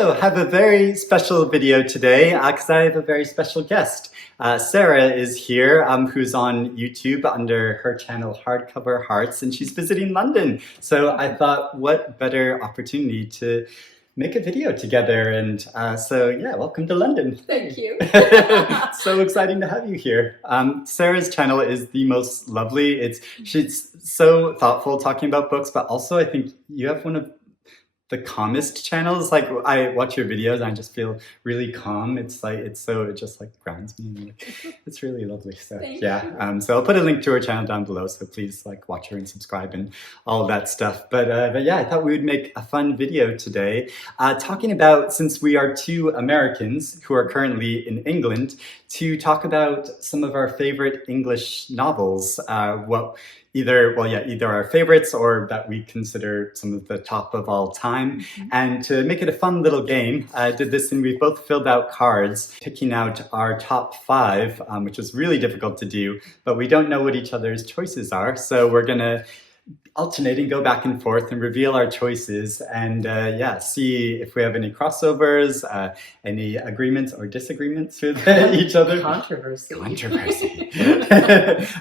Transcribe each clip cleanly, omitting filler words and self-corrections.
So, have a very special video today because I have a very special guest. Sarah is here, who's on YouTube under her channel Hardcover Hearts, and she's visiting London. So I thought, what better opportunity to make a video together? And yeah, welcome to London. Thank you. So exciting to have you here. Sarah's channel is the most lovely. She's so thoughtful talking about books, but also I think you have one of the calmest channels. Like, I watch your videos and I just feel really calm. It just like grounds me. It's really lovely. So Thank yeah. So I'll put a link to her channel down below. So please like watch her and subscribe and all that stuff. But yeah, I thought we would make a fun video today, talking about, since we are two Americans who are currently in England, to talk about some of our favorite English novels. Either our favorites or that we consider some of the top of all time. Mm-hmm. And to make it a fun little game, I did this, and we both filled out cards picking out our top 5, which was really difficult to do, but we don't know what each other's choices are. So we're gonna alternate and go back and forth and reveal our choices and see if we have any crossovers, any agreements or disagreements with each other. Controversy.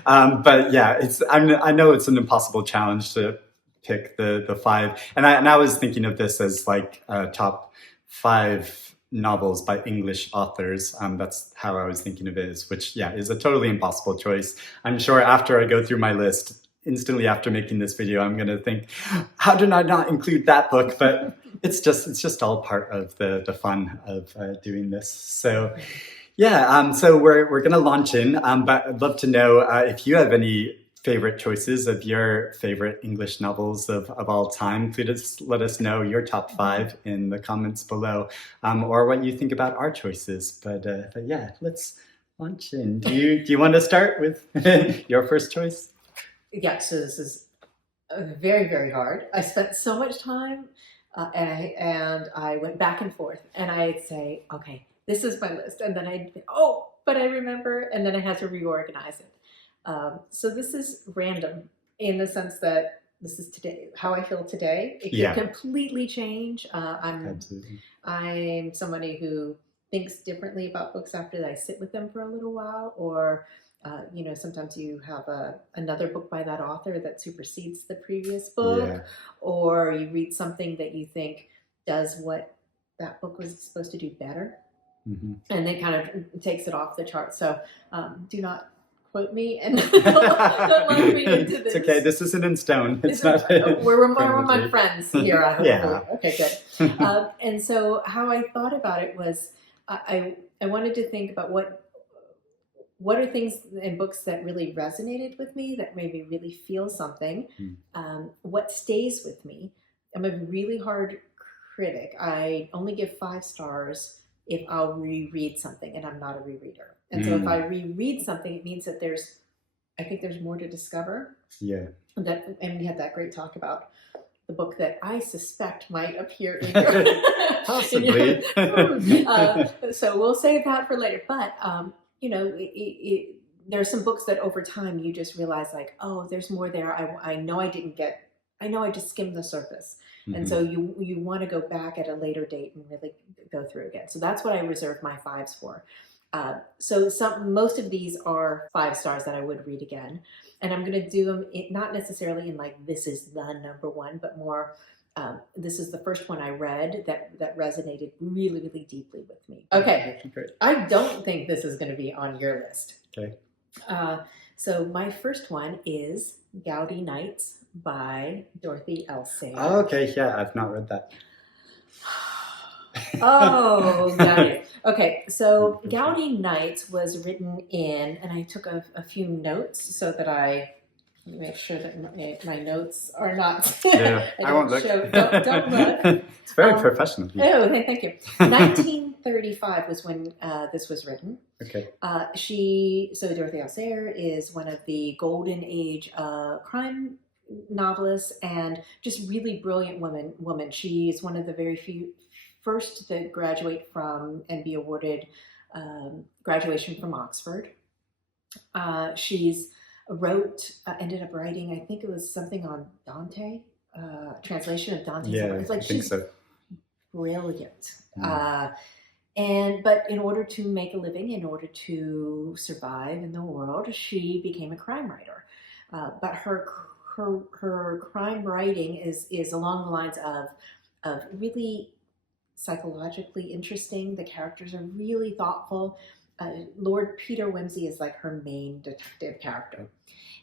But yeah, I know it's an impossible challenge to pick the 5. And I was thinking of this as like top 5 novels by English authors. That's how I was thinking of it, which is a totally impossible choice. I'm sure after I go through my list, instantly after making this video, I'm gonna think, how did I not include that book? But it's just all part of the fun of doing this. So yeah, so we're gonna launch in, but I'd love to know if you have any favorite choices of your favorite English novels of all time. Please let us know your top 5 in the comments below, or what you think about our choices. But yeah, let's launch in. Do you want to start with your first choice? Yeah, so this is very, very hard. I spent so much time and I went back and forth, and I'd say, okay, this is my list. And then I'd think, oh, but I remember, and then I had to reorganize it. So this is random in the sense that this is today, how I feel today. It can completely change. I'm somebody who thinks differently about books after I sit with them for a little while, or sometimes you have another book by that author that supersedes the previous book, or you read something that you think does what that book was supposed to do better, and then kind of takes it off the chart. So do not quote me and don't lock me into this. It's okay. This isn't in stone. We're among friends here. Yeah. Okay, good. And so how I thought about it was I wanted to think about what are things in books that really resonated with me, that made me really feel something? What stays with me? I'm a really hard critic. I only give 5 stars if I'll reread something, and I'm not a rereader. And so if I reread something, it means that I think there's more to discover. Yeah. And we had that great talk about the book that I suspect might appear in your... Possibly. So we'll save that for later. But... there are some books that over time you just realize, like, oh, there's more there. I know I just skimmed the surface. And so you want to go back at a later date and really go through again. So that's what I reserve my 5s for. So most of these are 5 stars that I would read again. And I'm going to do them not necessarily in like, this is the number 1, but more, this is the first one I read that resonated really, really deeply with me. Okay. Great. I don't think this is going to be on your list. Okay. So my first one is Gaudi Night by Dorothy L. Sayre. Oh, okay. Yeah, I've not read that. Oh, got it. Okay, so Gaudi Night was written in, and I took a few notes so that I make sure that my notes are not. Yeah, I won't look. Don't look. It's very professional. Oh, thank you. 1935 was when this was written. Okay. Dorothy L. Sayre is one of the golden age crime novelists, and just really brilliant woman. She is one of the very few first to graduate from and be awarded graduation from Oxford. She's ended up writing, I think it was something on Dante, translation of Dante's work. I think so. brilliant. Mm. But in order to make a living, in order to survive in the world, she became a crime writer. But her crime writing is along the lines of really psychologically interesting. The characters are really thoughtful. Lord Peter Wimsey is like her main detective character,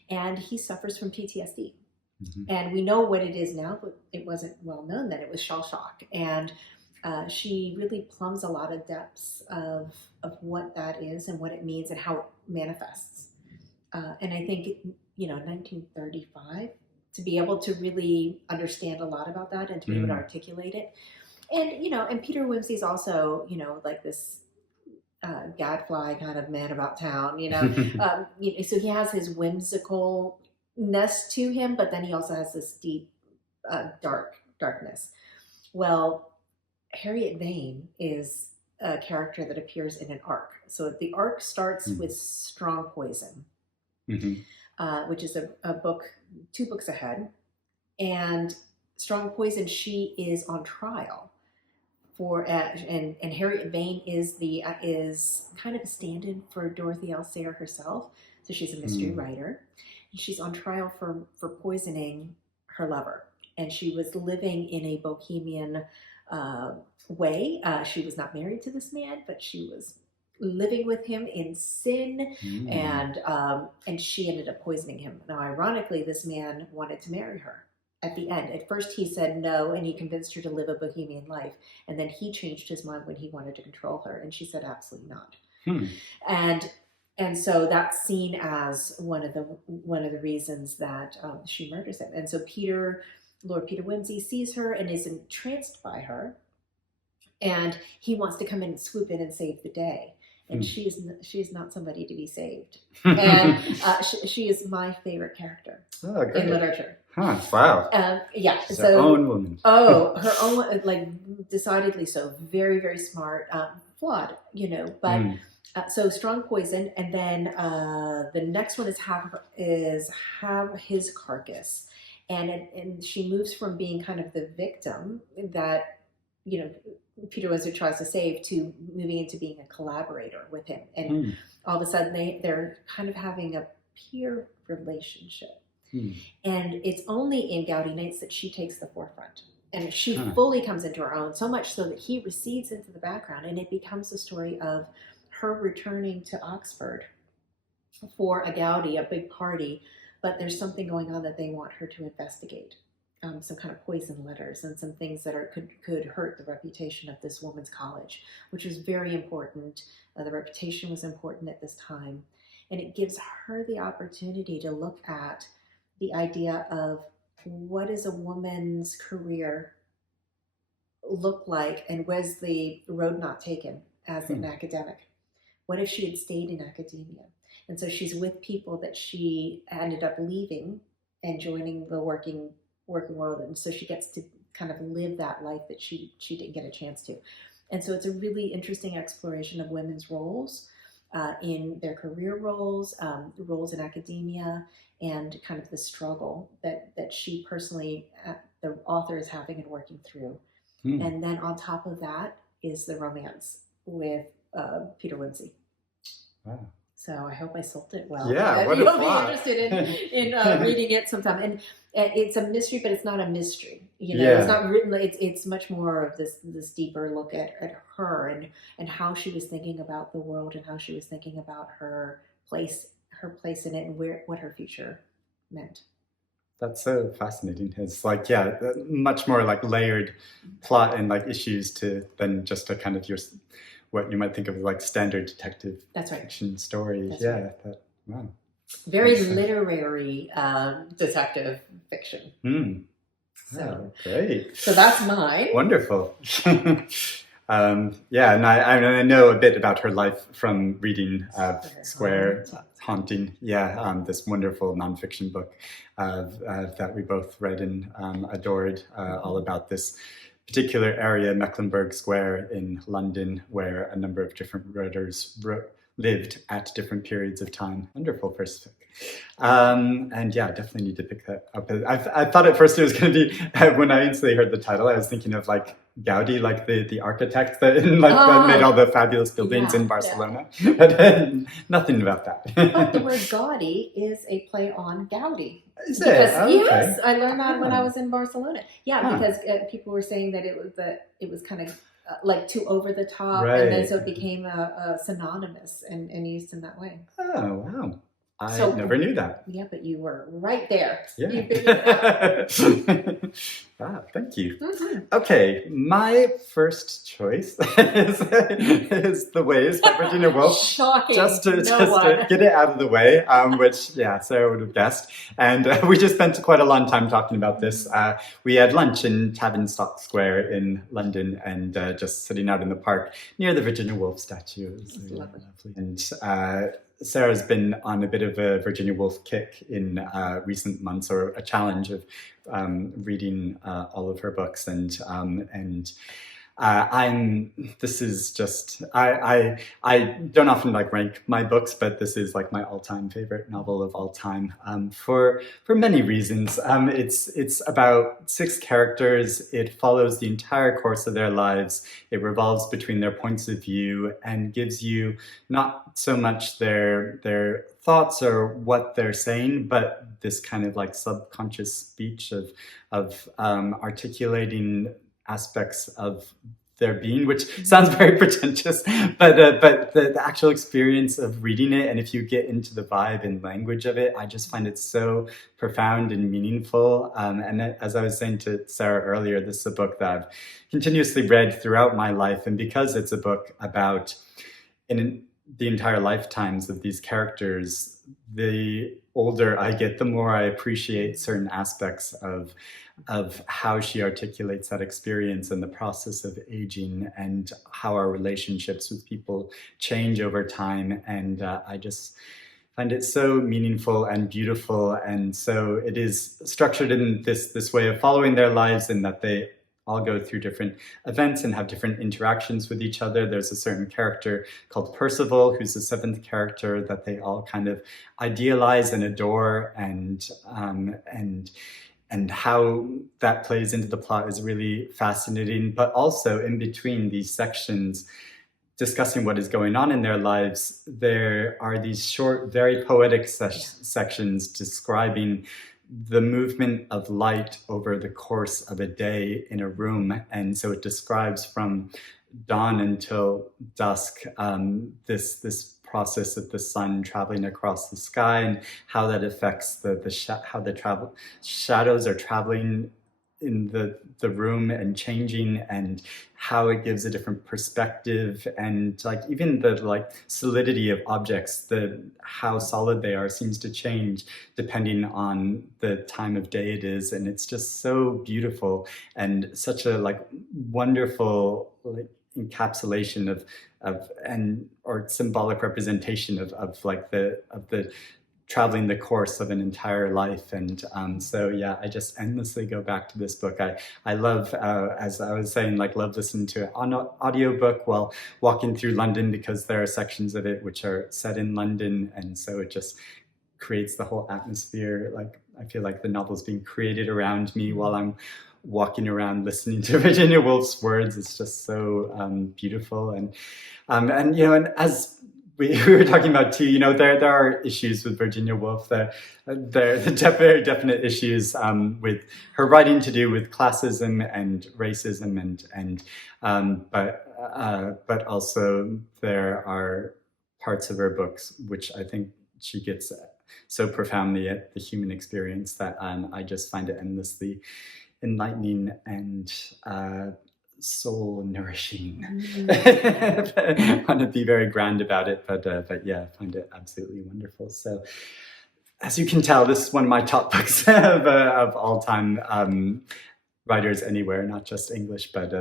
and he suffers from PTSD. Mm-hmm. And we know what it is now, but it wasn't well known then. It was shell shock. And she really plumbs a lot of depths of what that is and what it means and how it manifests. And I think, 1935, to be able to really understand a lot about that and to be able to articulate it. And, and Peter Wimsey is also, like this gadfly kind of man about town, so he has his whimsicalness to him, but then he also has this deep, darkness. Well, Harriet Vane is a character that appears in an arc. So the arc starts with Strong Poison, which is a book, 2 books ahead. And Strong Poison, she is on trial for, and Harriet Vane is kind of a stand-in for Dorothy Sayre herself. So she's a mystery writer. And she's on trial for poisoning her lover. And she was living in a bohemian way. She was not married to this man, but she was living with him in sin, and she ended up poisoning him. Now, ironically, this man wanted to marry her at the end. At first, he said no, and he convinced her to live a bohemian life. And then he changed his mind when he wanted to control her, and she said absolutely not. And so that's seen as one of the reasons that she murders him. And so Lord Peter Wimsey sees her and is entranced by her, and he wants to come in and swoop in and save the day. And she is not somebody to be saved. And she is my favorite character in literature. Huh, wow. Yeah. She's her own woman. Her own, like, decidedly so. Very, very smart. Flawed, but so Strong Poison. And then the next one is Have His Carcass. And she moves from being kind of the victim that, Peter Wimsey tries to save, to moving into being a collaborator with him. And all of a sudden they're kind of having a peer relationship. And it's only in Gaudi Nights that she takes the forefront. And she fully comes into her own, so much so that he recedes into the background. And it becomes the story of her returning to Oxford for a Gaudi, a big party. But there's something going on that they want her to investigate. Some kind of poison letters and some things that could hurt the reputation of this woman's college, which was very important. The reputation was important at this time. And it gives her the opportunity to look at the idea of what does a woman's career look like, and was the road not taken as an academic? What if she had stayed in academia? And so she's with people that she ended up leaving and joining the working world, and so she gets to kind of live that life that she didn't get a chance to. And so it's a really interesting exploration of women's roles in their career roles in academia, and kind of the struggle that she personally, the author, is having and working through. And then on top of that is the romance with Peter Wimsey. Wow. So I hope I sold it well. Yeah, what a plot. You'll be interested in reading it sometime. And it's a mystery, but it's not a mystery. It's not written. It's much more of this deeper look at her and how she was thinking about the world, and how she was thinking about her place in it, and what her future meant. That's so fascinating. It's like, much more like layered plot and like issues than just a kind of what you might think of as like standard detective fiction story. Wow. Very literary detective fiction. So great. So that's mine. Wonderful. And I know a bit about her life from reading Square Haunting. This wonderful nonfiction book that we both read and adored, all about this particular area, Mecklenburgh Square in London, where a number of different writers lived at different periods of time. Wonderful first book. Definitely need to pick that up. I thought at first it was going to be, when I instantly heard the title, I was thinking of like Gaudi, like the architect that that made all the fabulous buildings in Barcelona. Yeah. But nothing about that. But the word Gaudi is a play on Gaudi. Is it? Yes, I learned that when I was in Barcelona. Yeah, because people were saying that it was kind of like too over the top, right. And then so it became a synonymous and used in that way. Oh wow. I never knew that. Yeah, but you were right there. Yeah. You figured it out. Wow, thank you. Mm-hmm. Okay, my first choice is The Ways by Virginia Woolf. Shocking. Just to get it out of the way, which, yeah, Sarah would have guessed. And we just spent quite a long time talking about this. We had lunch in Tavistock Square in London and just sitting out in the park near the Virginia Woolf statue. It was really lovely. And Sarah's been on a bit of a Virginia Woolf kick in recent months, or a challenge of reading all of her books, and this is just, I don't often rank my books, but this is my all-time favorite novel of all time, for many reasons. It's about 6 characters. It follows the entire course of their lives. It revolves between their points of view and gives you not so much their thoughts or what they're saying, but this kind of subconscious speech of articulating aspects of their being, which sounds very pretentious, but the actual experience of reading it, and if you get into the vibe and language of it, I just find it so profound and meaningful. And as I was saying to Sarah earlier, this is a book that I've continuously read throughout my life, and because it's a book about the entire lifetimes of these characters, the older I get, the more I appreciate certain aspects of how she articulates that experience and the process of aging, and how our relationships with people change over time. And I just find it so meaningful and beautiful. And so it is structured in this way of following their lives, in that they all go through different events and have different interactions with each other. There's a certain character called Percival, who's the 7th character that they all kind of idealize and adore, and how that plays into the plot is really fascinating. But also in between these sections discussing what is going on in their lives, there are these short, very poetic sections describing the movement of light over the course of a day in a room. And so it describes from dawn until dusk this process of the sun traveling across the sky, and how that affects how the shadows are traveling in the room and changing, and how it gives a different perspective, and even the solidity of objects, how solid they are seems to change depending on the time of day it is. And it's just so beautiful, and such a wonderful encapsulation or symbolic representation of the traveling the course of an entire life. And so yeah, I just endlessly go back to this book. I love, as I was saying, love listening to an audiobook while walking through London, because there are sections of it which are set in London, and so it just creates the whole atmosphere. I feel like the novel's being created around me while I'm walking around listening to Virginia Woolf's words. It's just so beautiful. And as we were talking about too, there are issues with Virginia Woolf. There are very definite issues with her writing to do with classism and racism, but also there are parts of her books which I think she gets so profoundly at the human experience that I just find it endlessly enlightening and soul nourishing. I want to be very grand about it, but yeah, I find it absolutely wonderful. So, as you can tell, this is one of my top books of all time, writers anywhere, not just English, but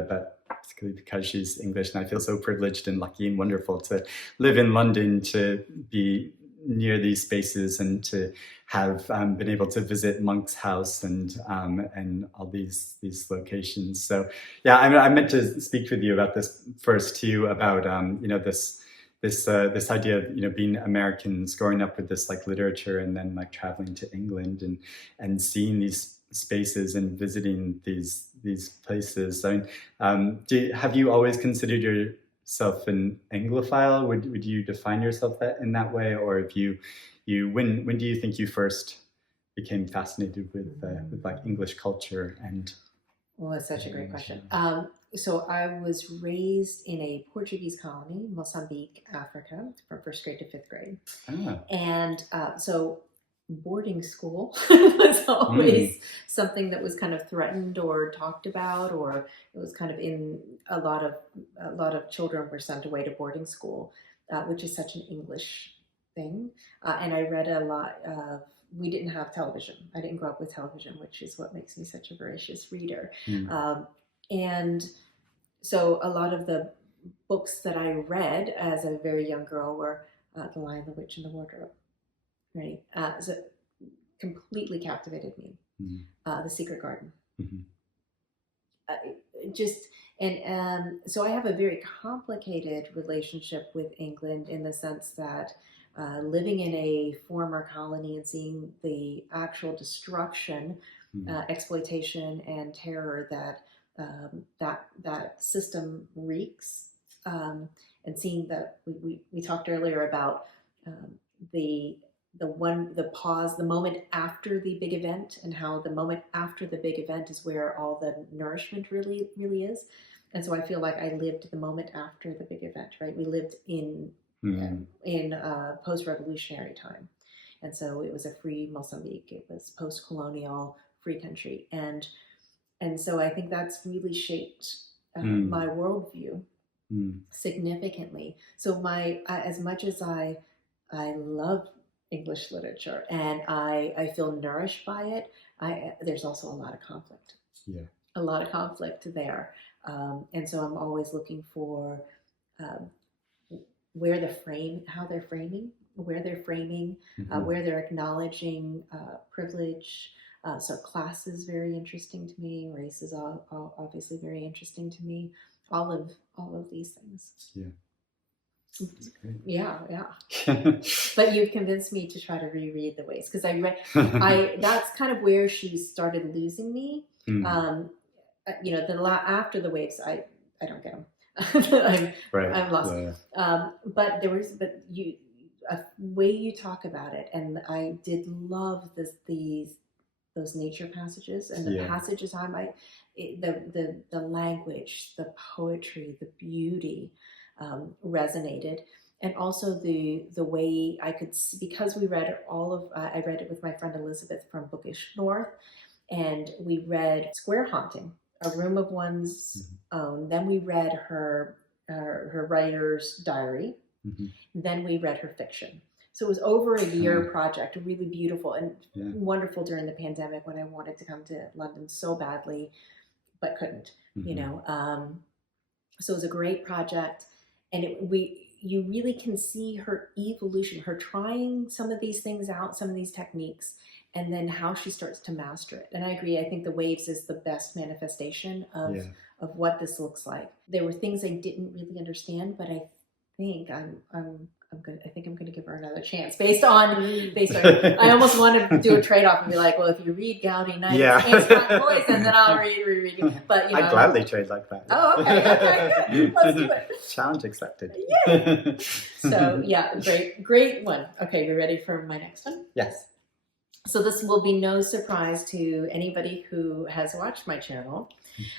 particularly because she's English, and I feel so privileged and lucky and wonderful to live in London, to be near these spaces, and to have been able to visit Monk's house and all these locations. So yeah, I meant to speak with you about this first too, about this idea of being Americans, growing up with this literature, and then traveling to England and seeing these spaces and visiting these places. I mean, have you always considered yourself an Anglophile? Would you define yourself in that way, or if you when do you think you first became fascinated with like English culture and? Well, that's such a great question. So I was raised in a Portuguese colony, Mozambique, Africa, from first grade to fifth grade. Ah. And so boarding school was always something that was kind of threatened or talked about, or it was kind of in a lot of children were sent away to boarding school, which is such an English thing. And I read a lot of, we didn't have television. I didn't grow up with television, which is what makes me such a voracious reader. And so a lot of the books that I read as a very young girl were The Lion, the Witch, and the Wardrobe, right? So it completely captivated me. The Secret Garden. So I have a very complicated relationship with England in the sense that living in a former colony and seeing the actual destruction, exploitation, and terror that system wreaks, and seeing that we talked earlier about the pause, the moment after the big event, and how the moment after the big event is where all the nourishment really is. And so I feel like I lived the moment after the big event, right? We lived in post-revolutionary time. And so it was a free Mozambique. It was post-colonial free country. And so I think that's really shaped my worldview significantly. So as much as I love English literature and I feel nourished by it, there's also a lot of conflict. Yeah. A lot of conflict there. And so I'm always looking for where they're framing, where they're acknowledging privilege. So class is very interesting to me. Race is obviously very interesting to me. All of these things. Yeah. That's great. Yeah. But you've convinced me to try to reread the Waves, because that's kind of where she started losing me. After the Waves, I don't get them. I'm lost. Yeah. But a way you talk about it, and I did love those nature passages and the passages the language, the poetry, the beauty resonated, and also the way I could see, because we read I read it with my friend Elizabeth from Bookish North, and we read Square Haunting, A Room of One's Own. Then we read her writer's diary. Then we read her fiction. So it was over a year project, really beautiful and wonderful during the pandemic when I wanted to come to London so badly, but couldn't, so it was a great project. And you really can see her evolution, her trying some of these things out, some of these techniques, and then how she starts to master it. And I agree. I think the Waves is the best manifestation of what this looks like. There were things I didn't really understand, but I think I'm going to give her another chance based on. I almost want to do a trade-off and be like, well, if you read Gaudi Night, it's my voice, and then I'll reread it. But I'd gladly trade like that. Oh, okay, let's do it. Challenge accepted. Yay! So great one. Okay, we ready for my next one? Yes. So this will be no surprise to anybody who has watched my channel.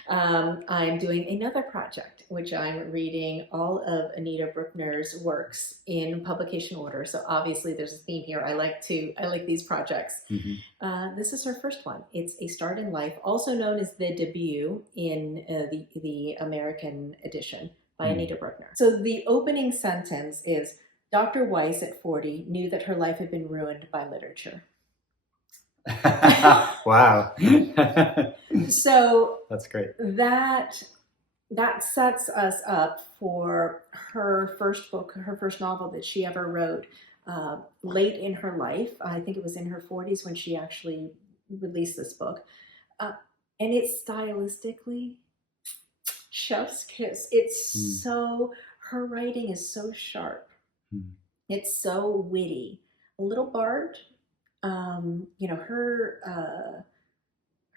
I'm doing another project, which I'm reading all of Anita Brookner's works in publication order. So obviously there's a theme here. I like these projects. This is her first one. It's A Start in Life, also known as the debut in the American edition by Anita Brookner. So the opening sentence is, Dr. Weiss at 40 knew that her life had been ruined by literature. Wow. So that's great. That sets us up for her first book, her first novel that she ever wrote, late in her life. I think it was in her 40s when she actually released this book. And it's stylistically chef's kiss. It's her writing is so sharp. It's so witty, a little barbed.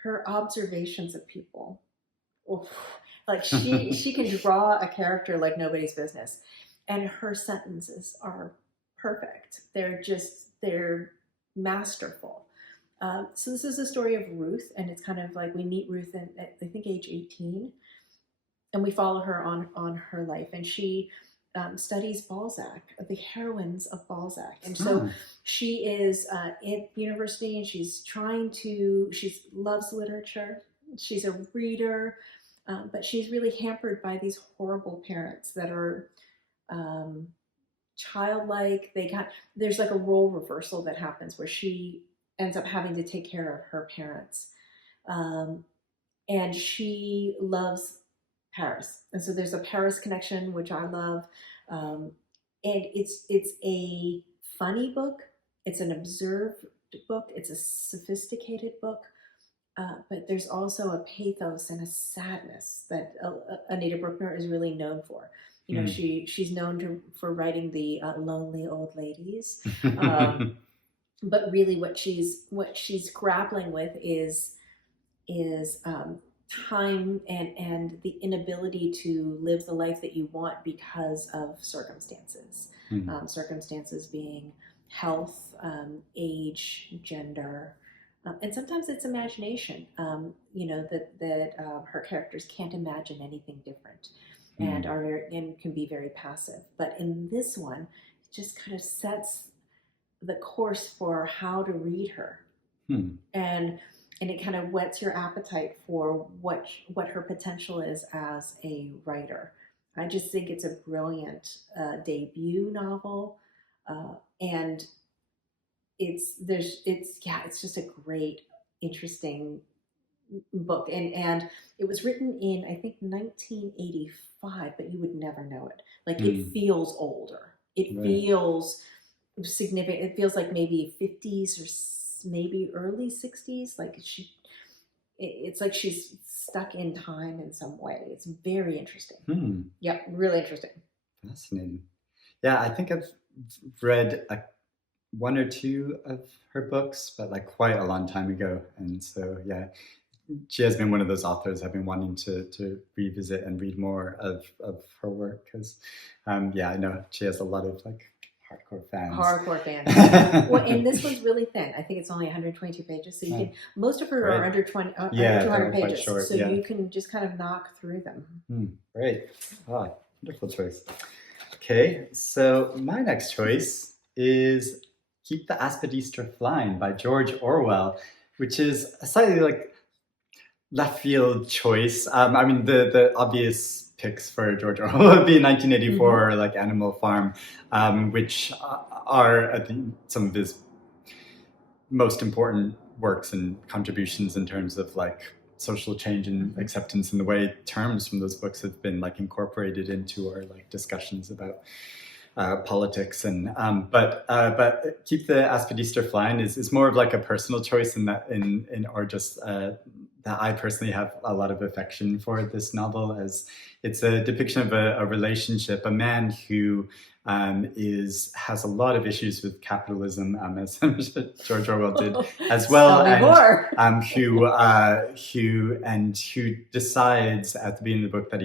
her observations of people. Oof. Like she can draw a character like nobody's business, and her sentences are perfect. They're masterful. So this is the story of Ruth, and it's kind of like we meet Ruth at I think age 18, and we follow her on her life, and she studies Balzac, the heroines of Balzac, and so she is at university, and she loves literature. She's a reader, but she's really hampered by these horrible parents that are childlike. There's like a role reversal that happens where she ends up having to take care of her parents, and she loves Paris, and so there's a Paris connection, which I love, and it's a funny book, it's an observed book, it's a sophisticated book, but there's also a pathos and a sadness that Anita Brookner is really known for. You know, she's known for writing the lonely old ladies, but really what she's grappling with is time and the inability to live the life that you want because of circumstances. Circumstances being health, age, gender, and sometimes it's imagination. You know, that her characters can't imagine anything different, and can be very passive. But in this one, it just kind of sets the course for how to read her, and it kind of whets your appetite for what her potential is as a writer. I just think it's a brilliant debut novel, and it's just a great, interesting book, and it was written in I think 1985, but you would never know it. Like it feels older. It feels significant. It feels like maybe 50s or maybe early 60s. Like it's like she's stuck in time in some way. It's very interesting. Yeah, really interesting. Fascinating. Yeah, I think I've read one or two of her books, but like quite a long time ago. And so, yeah, she has been one of those authors I've been wanting to revisit and read more of her work, because, yeah, I know she has a lot of like hardcore fans. Well, and this one's really thin. I think it's only 122 pages, so you can. Most of her are under 200 pages, short, so you can just kind of knock through them. Great. Oh, wonderful choice. Okay, so my next choice is Keep the Aspidistra Flying by George Orwell, which is a slightly like left field choice. I mean, the obvious picks for George Orwell would be 1984 or like Animal Farm, which are I think some of his most important works and contributions in terms of like social change and acceptance, and the way terms from those books have been like incorporated into our like discussions about politics. And but Keep the Aspidistra Flying is more of like a personal choice or just that I personally have a lot of affection for this novel, as it's a depiction of a relationship, a man who has a lot of issues with capitalism, as George Orwell did as well, and who decides at the beginning of the book that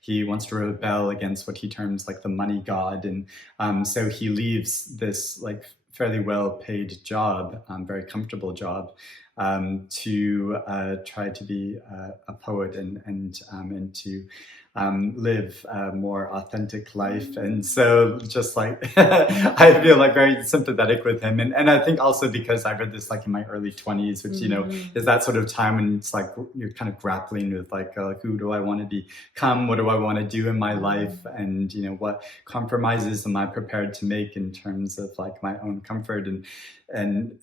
he wants to rebel against what he terms like the money god, and so he leaves this like fairly well paid job, very comfortable job, to try to be a poet and to live a more authentic life. And so just like I feel like very sympathetic with him, and I think also because I read this like in my early 20s, which you know is that sort of time when it's like you're kind of grappling with like who do I want to become, what do I want to do in my life, and you know what compromises am I prepared to make in terms of like my own comfort and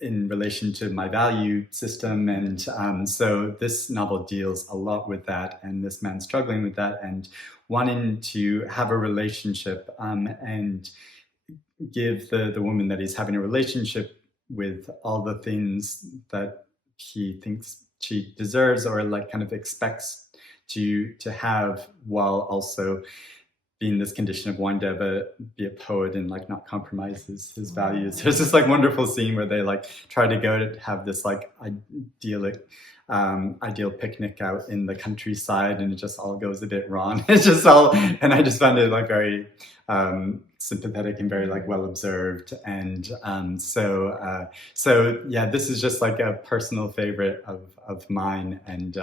in relation to my value system. And so this novel deals a lot with that, and this man struggling with that and wanting to have a relationship, and give the woman that he's having a relationship with all the things that he thinks she deserves or like kind of expects to have, while also being this condition of wanting to be a poet and like not compromise his values. There's this like wonderful scene where they like try to go to have this like idyllic ideal picnic out in the countryside, and it just all goes a bit wrong. It's just all, and I just found it like very sympathetic and very like well observed, and so yeah, this is just like a personal favorite of mine, and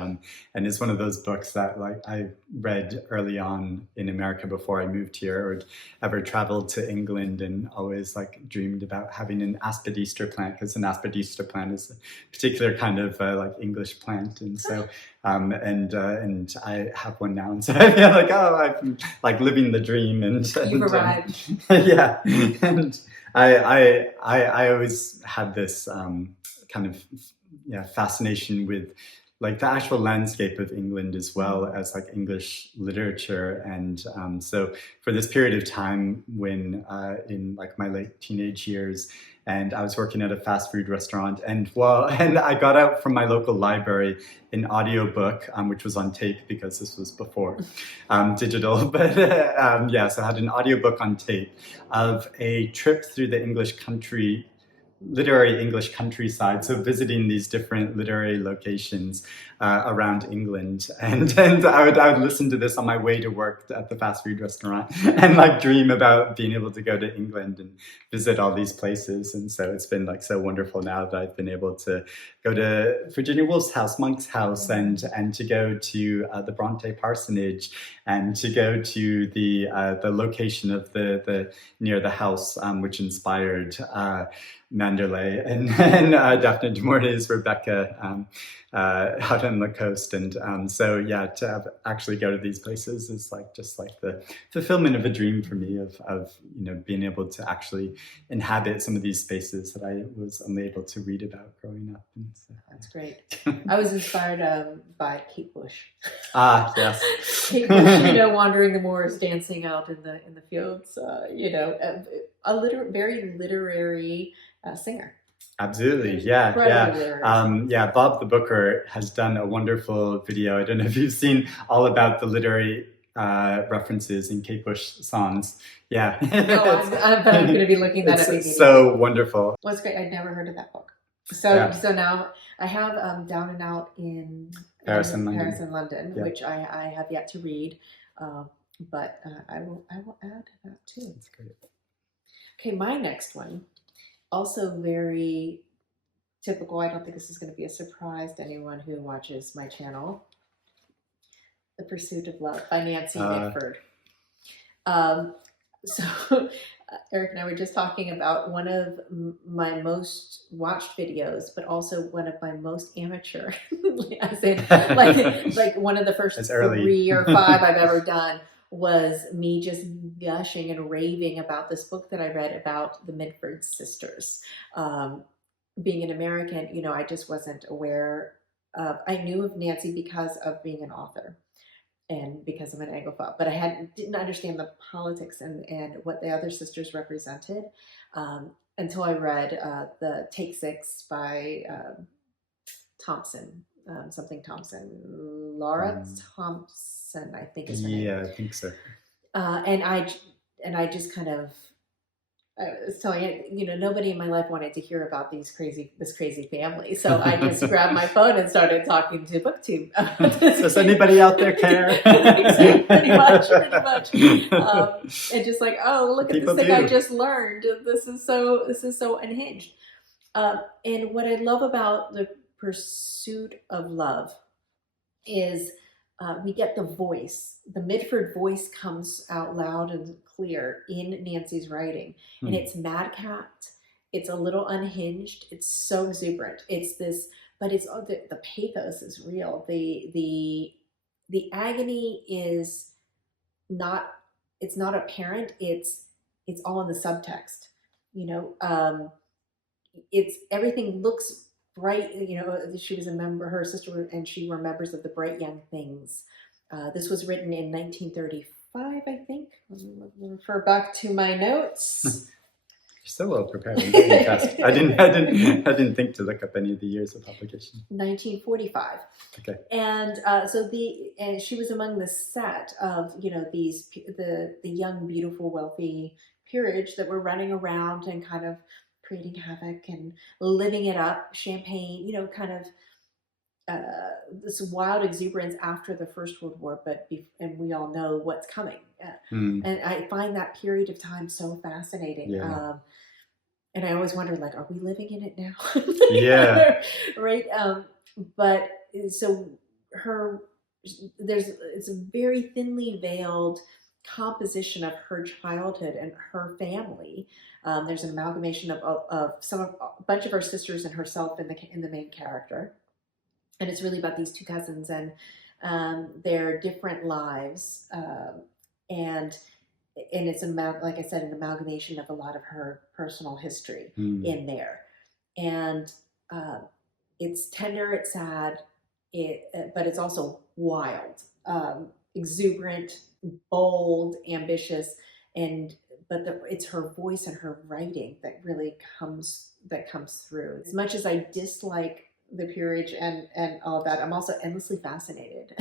it's one of those books that like I read early on in America before I moved here or ever traveled to England, and always like dreamed about having an Aspidistra plant, because an Aspidistra plant is a particular kind of like English plant, and so and I have one now, and so I feel like, oh, I'm like living the dream, and You've arrived. yeah, and I always had this kind of fascination with like the actual landscape of England, as well as like English literature, and so for this period of time when in like my late teenage years, and I was working at a fast food restaurant, and I got out from my local library an audiobook, which was on tape because this was before digital, but so I had an audiobook on tape of a trip through the literary English countryside, so visiting these different literary locations around England, and I would listen to this on my way to work at the fast food restaurant, and like dream about being able to go to England and visit all these places. And so it's been like so wonderful now that I've been able to go to Virginia Woolf's house, Monk's house, and to go to the Bronte parsonage, and to go to the location of the near the house which inspired Manderley and Daphne du Maurier's Rebecca out on the coast. And so yeah, to actually go to these places is like just like the fulfillment of a dream for me of being able to actually inhabit some of these spaces that I was only able to read about growing up. And so, that's great. I was inspired by Kate Bush. Ah, yes. Kate Bush, wandering the moors, dancing out in the fields. Very literary singer. Absolutely, yeah. Bob the Booker has done a wonderful video. I don't know if you've seen all about the literary references in Kate Bush songs. Yeah. No, I'm going to be looking that up. It's so wonderful. Well, it's great. I'd never heard of that book. So now I have Down and Out in Paris and London, yeah, which I have yet to read, but I will add that too. That's great. Okay, my next one, also very typical. I don't think this is going to be a surprise to anyone who watches my channel. The Pursuit of Love by Nancy Mitford. So Eric and I were just talking about one of my most watched videos, but also one of my most amateur. I said, like one of the first 3 or 5 I've ever done was me just gushing and raving about this book that I read about the Mitford sisters. Being an American, I just wasn't aware of. I knew of Nancy because of being an author, and because I'm an Anglophile, but I didn't understand the politics and what the other sisters represented until I read the Take 6 by Thompson, Laura Thompson, I think is her name. Yeah, I think so. And I just kind of, I was telling you, nobody in my life wanted to hear about this crazy family. So I just grabbed my phone and started talking to BookTube. Does anybody out there care? pretty much. And just like, oh, look at this thing I just learned. This is so unhinged. And what I love about The Pursuit of Love is we get the voice. The Mitford voice comes out loud and clear in Nancy's writing. And it's madcap. It's a little unhinged. It's so exuberant. It's this, but it's the pathos is real. The agony is not, it's not apparent. It's all in the subtext. It's everything looks bright, she was a member, her sister and she were members of the Bright Young Things. This was written in 1935, I think. Refer back to my notes. You're so well prepared. I'm very impressed. I didn't think to look up any of the years of publication. 1945. Okay. And and she was among the set of the young, beautiful, wealthy peerage that were running around and kind of creating havoc and living it up, champagne, kind of this wild exuberance after the First World War, and we all know what's coming. And I find that period of time so fascinating. Yeah. And I always wonder, like, are we living in it now? Yeah. Right. But so it's a very thinly veiled composition of her childhood and her family. There's an amalgamation of a bunch of her sisters and herself in the main character, and it's really about these two cousins and their different lives, and it's like I said, an amalgamation of a lot of her personal history in there, and it's tender, it's sad, but it's also wild, exuberant, bold, ambitious, but it's her voice and her writing that really comes through. As much as I dislike the peerage and all of that, I'm also endlessly fascinated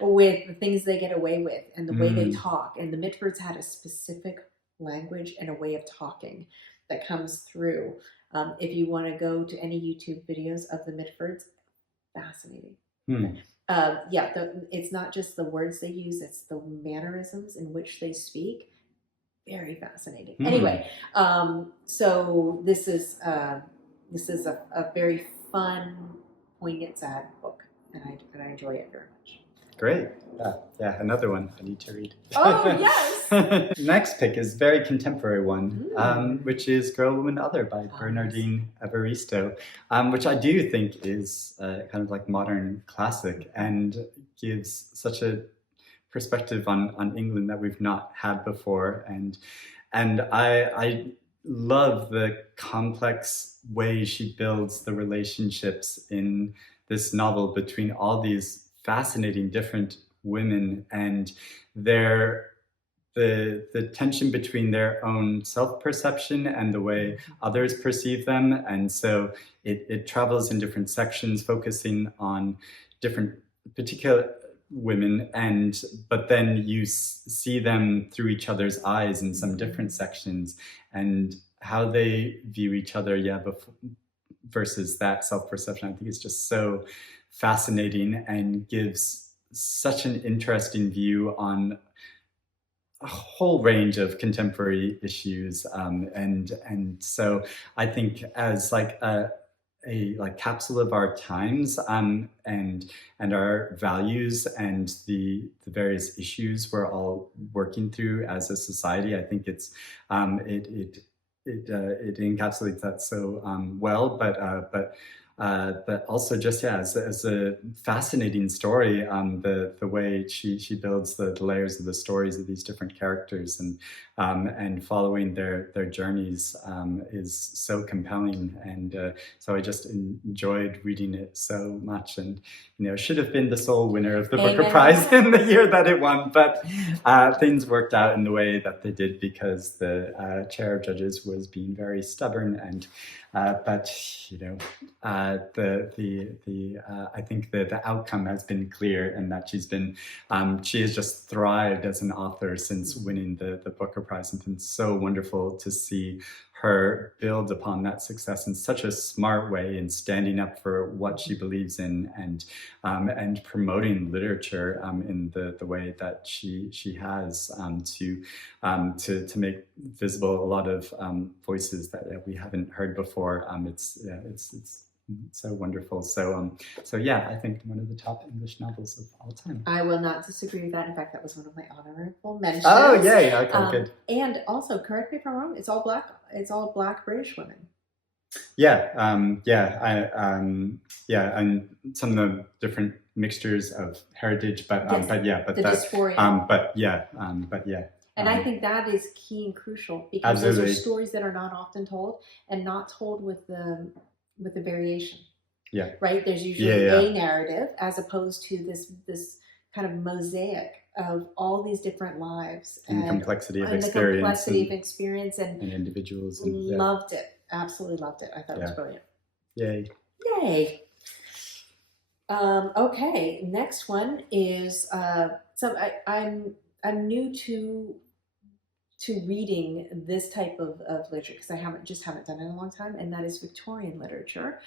with the things they get away with and the way they talk. And the Mitfords had a specific language and a way of talking that comes through. If you want to go to any YouTube videos of the Mitfords, fascinating. It's not just the words they use, it's the mannerisms in which they speak. Very fascinating. Anyway, so this is a very fun, poignant, sad book, and I enjoy it very much. Great. Yeah, another one I need to read. Oh, yes! Next pick is a very contemporary one, which is Girl, Woman, Other by Bernardine Evaristo, which I do think is kind of like modern classic and gives such a perspective on England that we've not had before. And I love the complex way she builds the relationships in this novel between all these fascinating different women and the tension between their own self-perception and the way others perceive them. And so it travels in different sections, focusing on different particular women, but then you see them through each other's eyes in some different sections, and how they view each other, versus that self-perception. I think it's just so fascinating and gives such an interesting view on a whole range of contemporary issues, and so I think as like a capsule of our times, and our values and the various issues we're all working through as a society. I think it's it encapsulates that so well, but also just as a fascinating story, the way she builds the layers of the stories of these different characters and following their journeys is so compelling, and so I just enjoyed reading it so much, and should have been the sole winner of the Booker Prize in the year that it won, but things worked out in the way that they did because the chair of judges was being very stubborn, and but I think the outcome has been clear, and that she has just thrived as an author since winning the Booker Prize. It's been so wonderful to see her build upon that success in such a smart way, and standing up for what she believes in, and promoting literature in the way that she has, to make visible a lot of voices that we haven't heard before. It's so wonderful. So yeah, I think one of the top English novels of all time. I will not disagree with that. In fact, that was one of my honorable mentions. Oh, yay! Okay, good. And also, correct me if I'm wrong, it's all black British women. Yeah, and some of the different mixtures of heritage, but yeah. And I think that is key and crucial, because absolutely. Those are stories that are not often told, and not told with the variation. Yeah. Right? There's usually a narrative, as opposed to this kind of mosaic of all these different lives and complexity of experience, and individuals. Loved it. Absolutely loved it. I thought it was brilliant. Yay. Okay, next one is I'm new to reading this type of literature, because I haven't done it in a long time, and that is Victorian literature.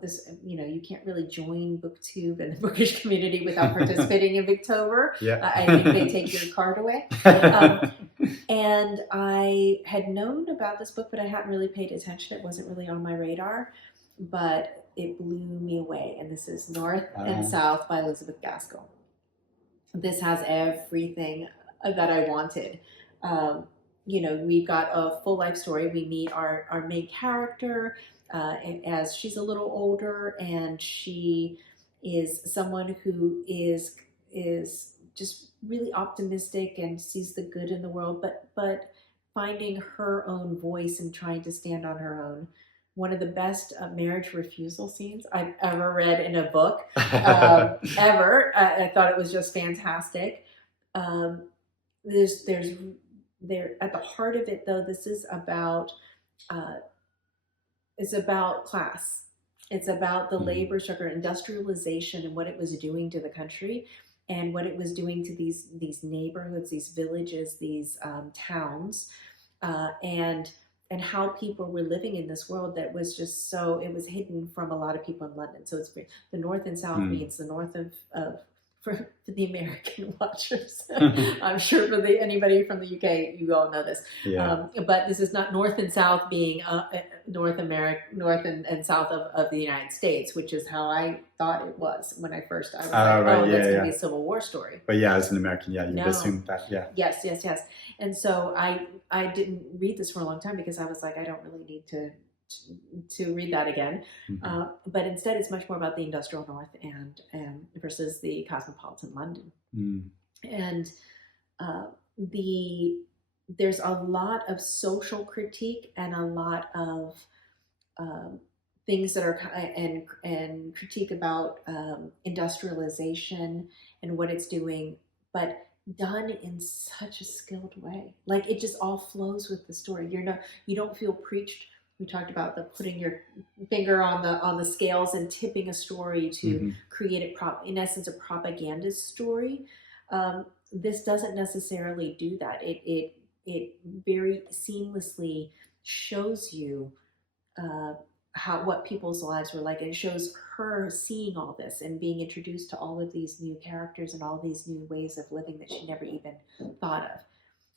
This, you can't really join BookTube and the bookish community without participating in Booktober. Yeah. I think they take your card away. And I had known about this book, but I hadn't really paid attention. It wasn't really on my radar, but it blew me away. And this is North and South by Elizabeth Gaskell. This has everything that I wanted. We've got a full life story. We meet our main character as she's a little older, and she is someone who is just really optimistic and sees the good in the world, but finding her own voice and trying to stand on her own. One of the best marriage refusal scenes I've ever read in a book, ever. I thought it was just fantastic. There's at the heart of it, though, this is about it's about class. It's about the labor struggle, industrialization, and what it was doing to the country, and what it was doing to these neighborhoods, these villages, these towns, and how people were living in this world that was just it was hidden from a lot of people in London. So it's the North and South means the north of for the American watchers. I'm sure for anybody from the UK, you all know this. Yeah. But this is not North and South being North and South of the United States, which is how I thought it was when I was like, right, that's going to be a Civil War story. But yeah, as an American, you would assume that, yeah. Yes. And so I didn't read this for a long time because I was like, I don't really need to read that again. But instead it's much more about the industrial North and versus the cosmopolitan London. And there's a lot of social critique and a lot of things that are and critique about industrialization and what it's doing, but done in such a skilled way. Like it just all flows with the story. You don't feel preached. We talked about putting your finger on the scales and tipping a story to create in essence a propaganda story. This doesn't necessarily do that. It very seamlessly shows you what people's lives were like, and it shows her seeing all this and being introduced to all of these new characters and all these new ways of living that she never even thought of.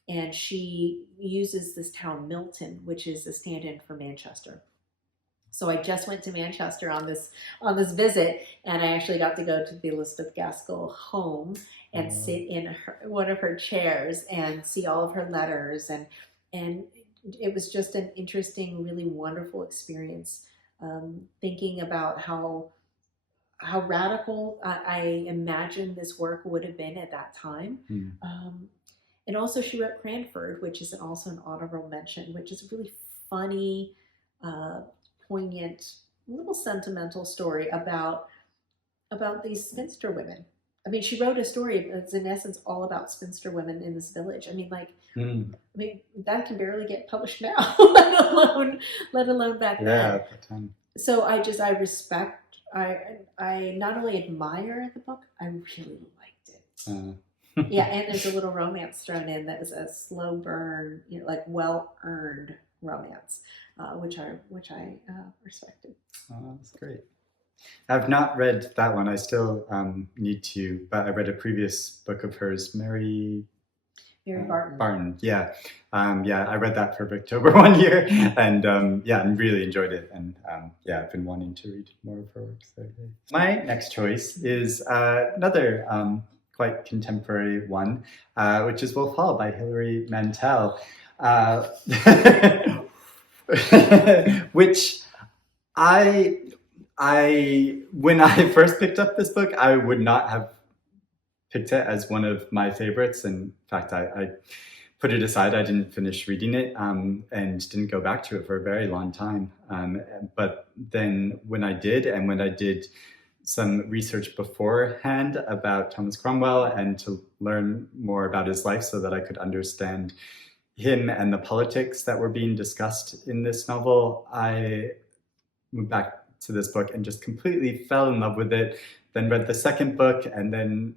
And she uses this town, Milton, which is a stand-in for Manchester. So I just went to Manchester on this visit, and I actually got to go to the Elizabeth Gaskell home and sit in one of her chairs and see all of her letters, and it was just an interesting, really wonderful experience. Thinking about how radical I imagine this work would have been at that time. And also she wrote Cranford, which is also an honorable mention, which is a really funny, poignant, little sentimental story about these spinster women. I mean, she wrote a story that's in essence all about spinster women in this village. I mean, that can barely get published now, let alone back then. Yeah, at the time. So I respect, I not only admire the book, I really liked it. Yeah, and there's a little romance thrown in that was a slow burn, like well-earned romance, which I respected. Oh, that's great. I've not read that one. I still need to, but I read a previous book of hers, Mary Barton. Yeah. I read that for Booktober one year, and I really enjoyed it. And I've been wanting to read more of her works. So, yeah. My next choice is another quite contemporary one, which is Wolf Hall by Hilary Mantel, which when I first picked up this book, I would not have picked it as one of my favorites. In fact, I put it aside. I didn't finish reading it and didn't go back to it for a very long time. But then when I did some research beforehand about Thomas Cromwell and to learn more about his life so that I could understand him and the politics that were being discussed in this novel, I moved back to this book and just completely fell in love with it. Then read the second book and then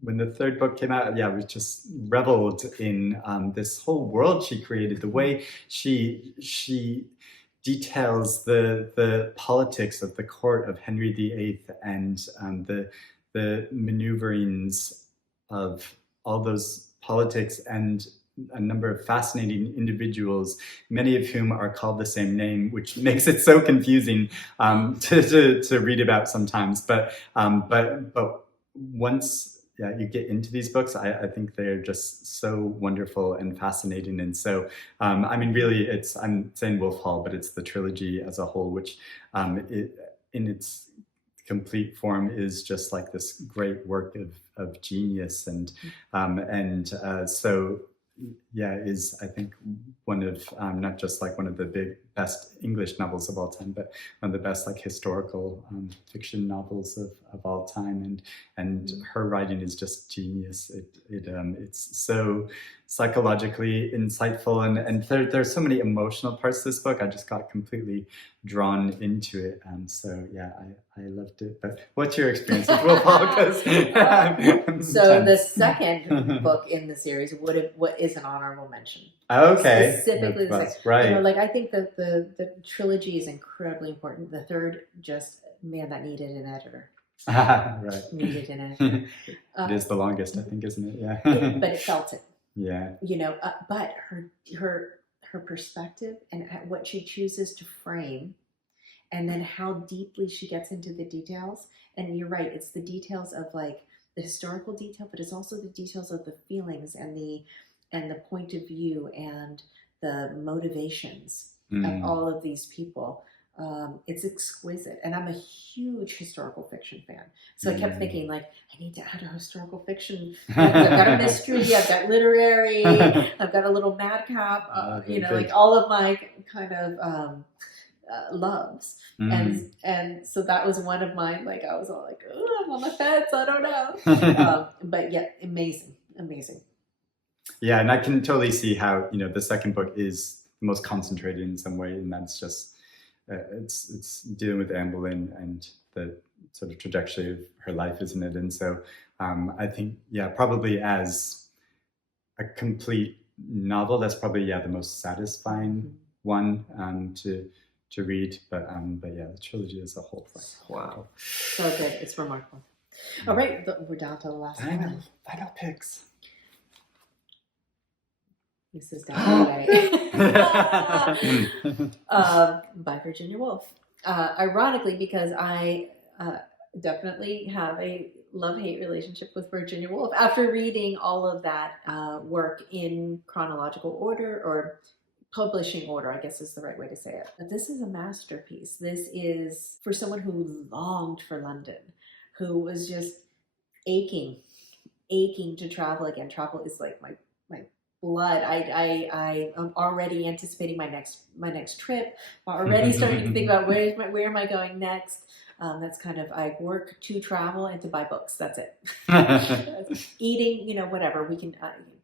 when the third book came out, we just reveled in this whole world she created. The way she details the politics of the court of Henry VIII and the maneuverings of all those politics, and a number of fascinating individuals, many of whom are called the same name, which makes it so confusing to read about sometimes. But once you get into these books, I think they're just so wonderful and fascinating. And so, I mean, really, I'm saying Wolf Hall, but it's the trilogy as a whole, which in its complete form is just like this great work of genius. And so is, I think, one of not just like one of the best English novels of all time, but one of the best like historical fiction novels of all time. And her writing is just genius. It's so psychologically insightful, and there's so many emotional parts to this book. I just got completely drawn into it. So I loved it. But what's your experience with Wolf Hall? So the second book in the series what is an honorable mention. Okay. Specifically the second. Right. Like I think that the trilogy is incredibly important. The third, just that needed an editor. Right. Needed an editor. It is the longest, I think, isn't it? Yeah. But it felt it. Yeah. But her perspective and what she chooses to frame, and then how deeply she gets into the details. And you're right, it's the details of like the historical detail, but it's also the details of the feelings and the point of view and the motivations of all of these people. It's exquisite, and I'm a huge historical fiction fan. So I kept thinking, like, I need to add a historical fiction. I've got a mystery, I've got literary, I've got a little madcap, like all of my kind of loves. And so that was one of mine. Like I was all like, oh, I'm on the fence, I don't know. But yeah, amazing. Yeah, and I can totally see how the second book is the most concentrated in some way, and that's just it's dealing with Anne Boleyn and the sort of trajectory of her life, isn't it? And so I think probably as a complete novel, that's probably the most satisfying one to read. But the trilogy as a whole, like, wow, so good, it's remarkable. All right, we're down to the last one. Final picks. This is Dalloway by Virginia Woolf. Ironically, because I definitely have a love-hate relationship with Virginia Woolf after reading all of that work in chronological order, or publishing order, I guess is the right way to say it. But this is a masterpiece. This is for someone who longed for London, who was just aching to travel again. Travel is like my blood. I am already anticipating my next trip. I'm already starting to think about where am I going next. That's kind of, I work to travel and to buy books. That's it. Eating, whatever. We can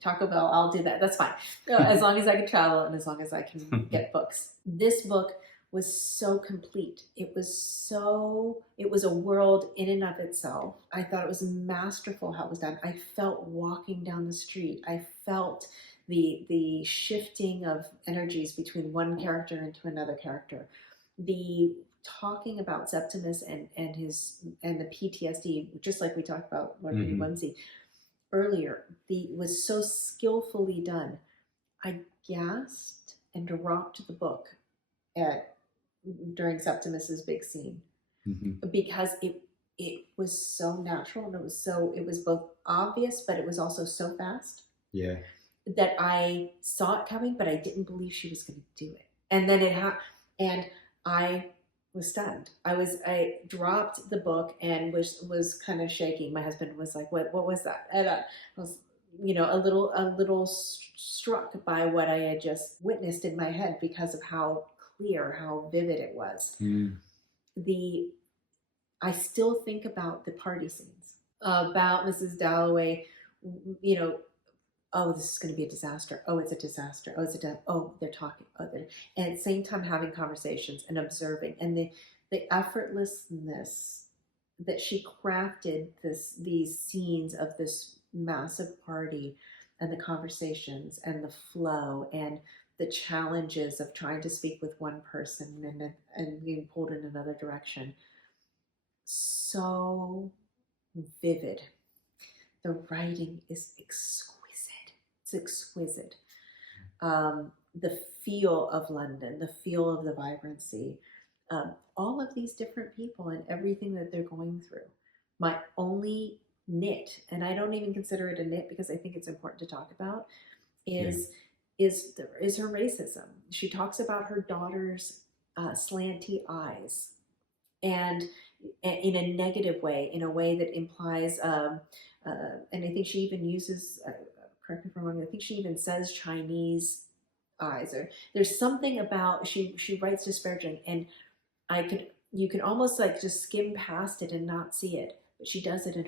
Taco Bell. I'll do that. That's fine. As long as I can travel and as long as I can get books. This book was so complete. It was a world in and of itself. I thought it was masterful how it was done. I felt walking down the street. I felt the shifting of energies between one character into another character. The talking about Septimus and the PTSD, just like we talked about Lord Bunsey earlier, was so skillfully done. I gasped and dropped the book during Septimus's big scene because it was so natural, and it was both obvious, but it was also so fast. Yeah. That I saw it coming, but I didn't believe she was going to do it. And then it happened, and I was stunned. I dropped the book and was kind of shaking. My husband was like, "What was that?" And I was, a little struck by what I had just witnessed in my head because of how clear, how vivid it was. I still think about the party scenes, about Mrs. Dalloway, oh, this is going to be a disaster. Oh, it's a disaster. Oh, they're talking. Oh, and at the same time having conversations and observing, and the effortlessness that she crafted these scenes of this massive party and the conversations and the flow and the challenges of trying to speak with one person and being pulled in another direction. So vivid. The writing is exquisite. It's exquisite. The feel of London, the feel of the vibrancy, all of these different people and everything that they're going through. My only nit, and I don't even consider it a nit because I think it's important to talk about, is her racism. She talks about her daughter's slanty eyes, and in a negative way, in a way that implies, and I think she even uses, correct me if I'm wrong, I think she even says Chinese eyes, or there's something about, she writes disparaging, and you can almost like just skim past it and not see it, but she does it in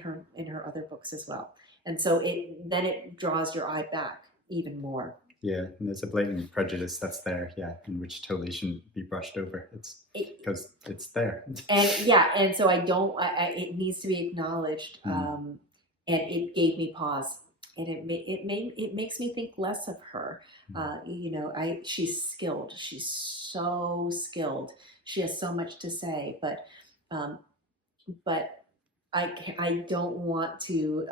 her other books as well, and so it draws your eye back even more. Yeah, and there's a blatant prejudice that's there, and which totally shouldn't be brushed over. It's because it's there. And so it needs to be acknowledged, and it gave me pause, and it makes me think less of her. She's skilled. She's so skilled. She has so much to say, but I don't want to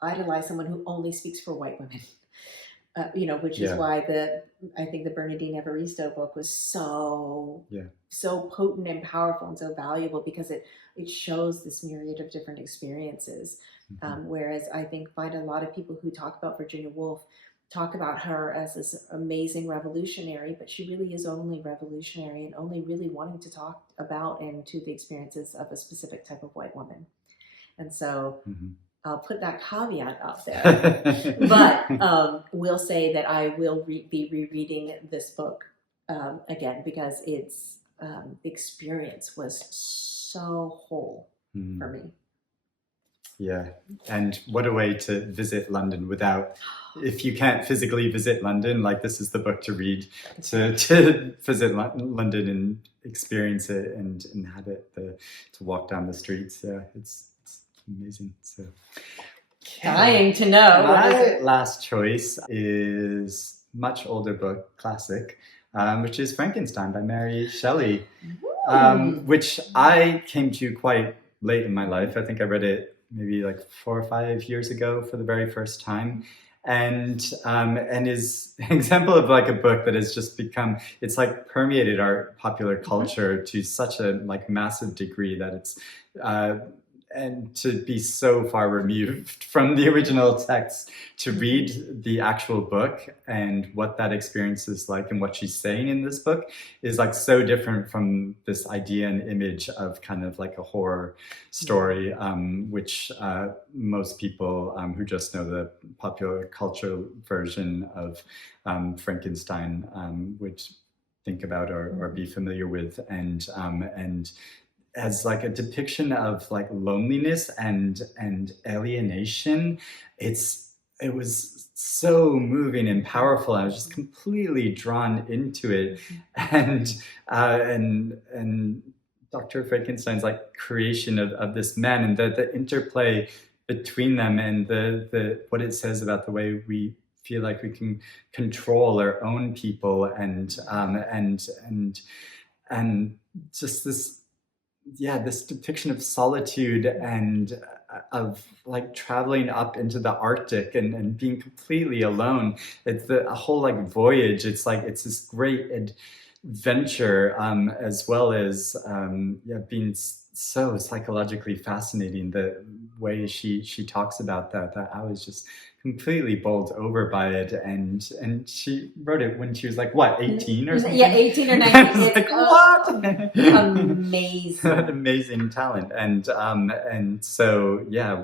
idolize someone who only speaks for white women. Which is why I think the Bernardine Evaristo book was so potent and powerful and so valuable, because it shows this myriad of different experiences. Whereas I find a lot of people who talk about Virginia Woolf talk about her as this amazing revolutionary, but she really is only revolutionary and only really wanting to talk about and to the experiences of a specific type of white woman. And so I'll put that caveat out there, but we'll say that I will be rereading this book again, because its the experience was so whole for me. Yeah, and what a way to visit London without, if you can't physically visit London, like this is the book to read, to visit London and experience it and inhabit to walk down the streets. Yeah, it's amazing. So, dying to know. My last choice is much older book, classic, which is Frankenstein by Mary Shelley, which I came to quite late in my life. I think I read it maybe like 4 or 5 years ago for the very first time. And is an example of like a book that has just become, it's like permeated our popular culture to such a like massive degree that it's, and to be so far removed from the original text, to read the actual book and what that experience is like and what she's saying in this book is like so different from this idea and image of kind of like a horror story, which most people who just know the popular culture version of Frankenstein would think about or be familiar with, and as like a depiction of like loneliness and alienation. It was so moving and powerful. I was just completely drawn into it, and Dr. Frankenstein's like creation of this man and the interplay between them, and the what it says about the way we feel like we can control our own people, and just this depiction of solitude and of like traveling up into the Arctic and being completely alone. It's a whole like voyage. It's like it's this great adventure, as well as being so psychologically fascinating. The way she talks about that I was just completely bowled over by it, and she wrote it when she was like what, 18 or something? 18 or 19. It's like what? Amazing. Amazing talent, and so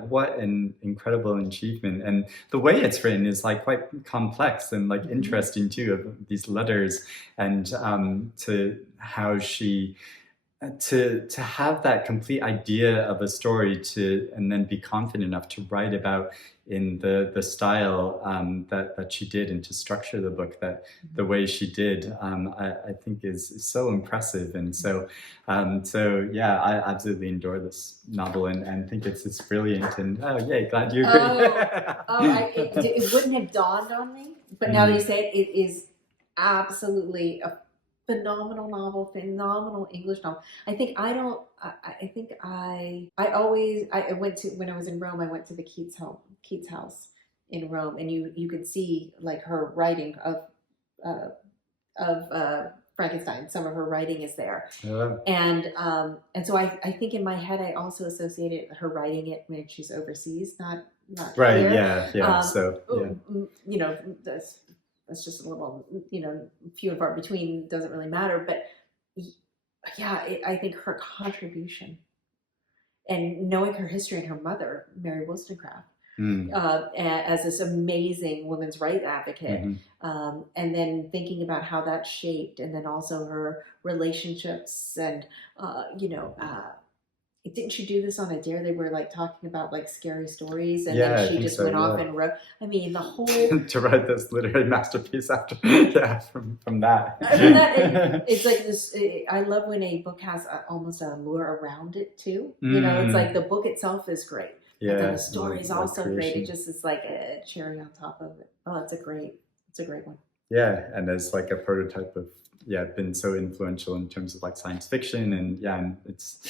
what an incredible achievement. And the way it's written is like quite complex and like interesting too, of these letters, and to how she to have that complete idea of a story and then be confident enough to write about in the style that she did, and to structure the book the way she did, I think is so impressive. And so yeah, I absolutely adore this novel and think it's brilliant. And oh yay, glad you agree. It wouldn't have dawned on me, but now that you say it is absolutely a phenomenal novel, phenomenal English novel. I went to, when I was in Rome, I went to the Keats house in Rome, and you could see like her writing of Frankenstein. Some of her writing is there, and so I think in my head I also associated her writing it when she's overseas, not right here. yeah so you know, that's just a little, few and far between, doesn't really matter. But yeah, I think her contribution, and knowing her history and her mother, Mary Wollstonecraft, as this amazing women's rights advocate, and then thinking about how that shaped, and then also her relationships, and didn't she do this on a dare? They were like talking about like scary stories, and then she just went off and wrote. I mean, the whole to write this literary masterpiece after from that. It's like this. I love when a book has almost a lure around it too. It's like the book itself is great, but then the story is also great. It just is like a cherry on top of it. Oh, it's a great one. Yeah, and as like a prototype of been so influential in terms of like science fiction, and it's.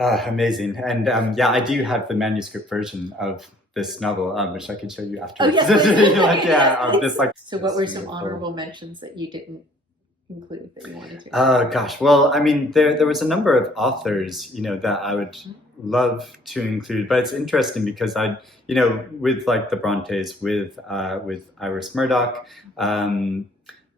Amazing. And I do have the manuscript version of this novel, which I can show you afterwards. Oh, yes, So what were some honorable mentions that you didn't include that you wanted to? Oh gosh, well, I mean, there was a number of authors, that I would love to include, but it's interesting because with like the Brontes, with Iris Murdoch,